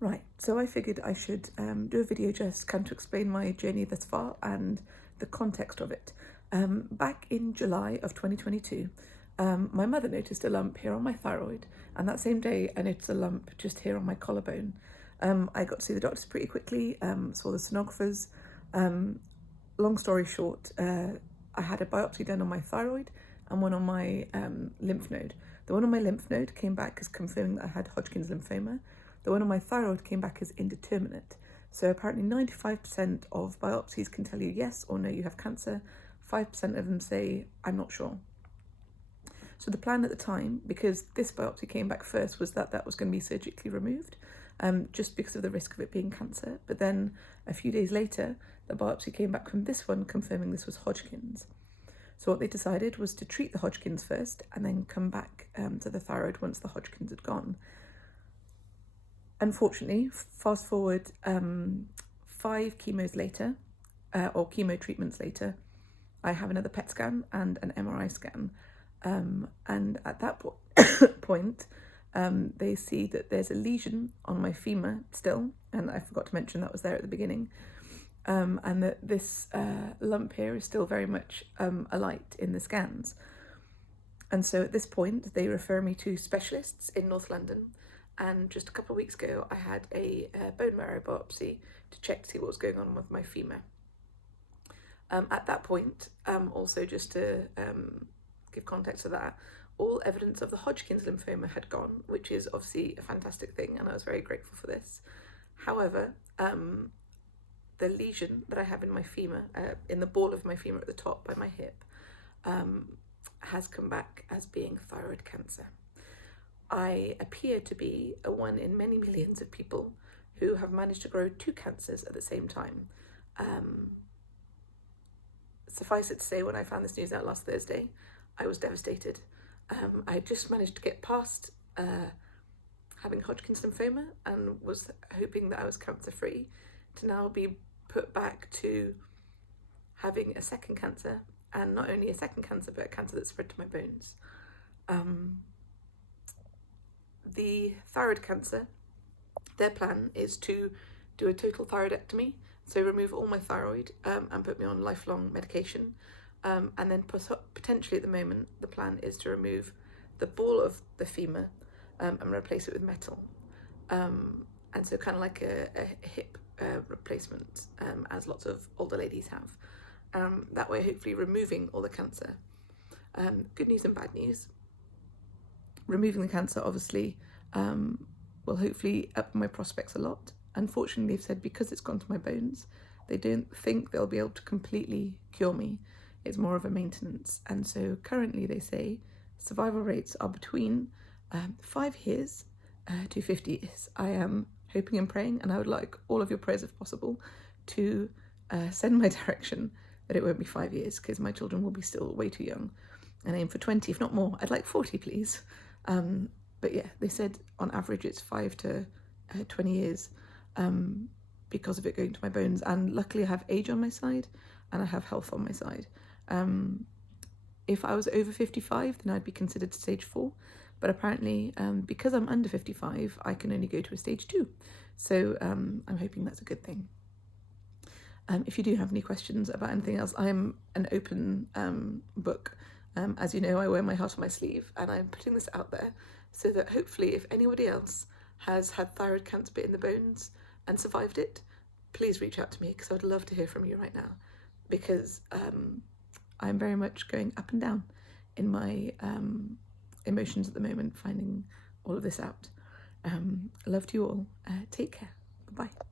Right, so I figured I should do a video just kind of to explain my journey thus far and the context of it. Back in July of 2022, my mother noticed a lump here on my thyroid, and that same day I noticed a lump just here on my collarbone. I got to see the doctors pretty quickly, saw the sonographers. Long story short, I had a biopsy done on my thyroid and one on my lymph node. The one on my lymph node came back as confirming that I had Hodgkin's lymphoma. The one on my thyroid came back as indeterminate. So apparently 95% of biopsies can tell you yes or no, you have cancer. 5% of them say, I'm not sure. So the plan at the time, because this biopsy came back first, was that that was going to be surgically removed, just because of the risk of it being cancer. But then a few days later, the biopsy came back from this one confirming this was Hodgkin's. So what they decided was to treat the Hodgkin's first and then come back to the thyroid once the Hodgkin's had gone. Unfortunately, fast forward 5 chemos later, or chemo treatments later, I have another PET scan and an MRI scan. And at that point, they see that there's a lesion on my femur still, and I forgot to mention that was there at the beginning, and that this lump here is still very much alight in the scans. And so at this point, they refer me to specialists in North London. And just a couple of weeks ago, I had a bone marrow biopsy to check to see what was going on with my femur. At that point, also just to give context to that, all evidence of the Hodgkin's lymphoma had gone, which is obviously a fantastic thing, and I was very grateful for this. However, the lesion that I have in my femur, in the ball of my femur at the top by my hip, has come back as being thyroid cancer. I appear to be a one in many millions of people who have managed to grow 2 cancers at the same time. Suffice it to say, when I found this news out last Thursday, I was devastated. I just managed to get past having Hodgkin's lymphoma and was hoping that I was cancer-free, to now be put back to having a second cancer, and not only a second cancer, but a cancer that spread to my bones. The thyroid cancer, their plan is to do a total thyroidectomy, so remove all my thyroid and put me on lifelong medication. And then potentially at the moment, the plan is to remove the ball of the femur and replace it with metal. And so kind of like a hip replacement, as lots of older ladies have. That way, hopefully removing all the cancer. Good news and bad news. Removing the cancer obviously will hopefully up my prospects a lot. Unfortunately, they've said because it's gone to my bones, they don't think they'll be able to completely cure me. It's more of a maintenance. And so currently they say survival rates are between 5 years to 50 years. I am hoping and praying, and I would like all of your prayers if possible, to send my direction that it won't be 5 years, because my children will be still way too young, and aim for 20, if not more. I'd like 40, please. But yeah, they said on average it's 5 to 20 years because of it going to my bones. And luckily I have age on my side and I have health on my side. If I was over 55, then I'd be considered stage 4. But apparently, because I'm under 55, I can only go to a stage 2. So I'm hoping that's a good thing. If you do have any questions about anything else, I'm an open book. As you know, I wear my heart on my sleeve, and I'm putting this out there so that hopefully if anybody else has had thyroid cancer bit in the bones and survived it, please reach out to me, because I would love to hear from you right now, because I'm very much going up and down in my emotions at the moment, finding all of this out. Love to you all. Take care. Bye-bye.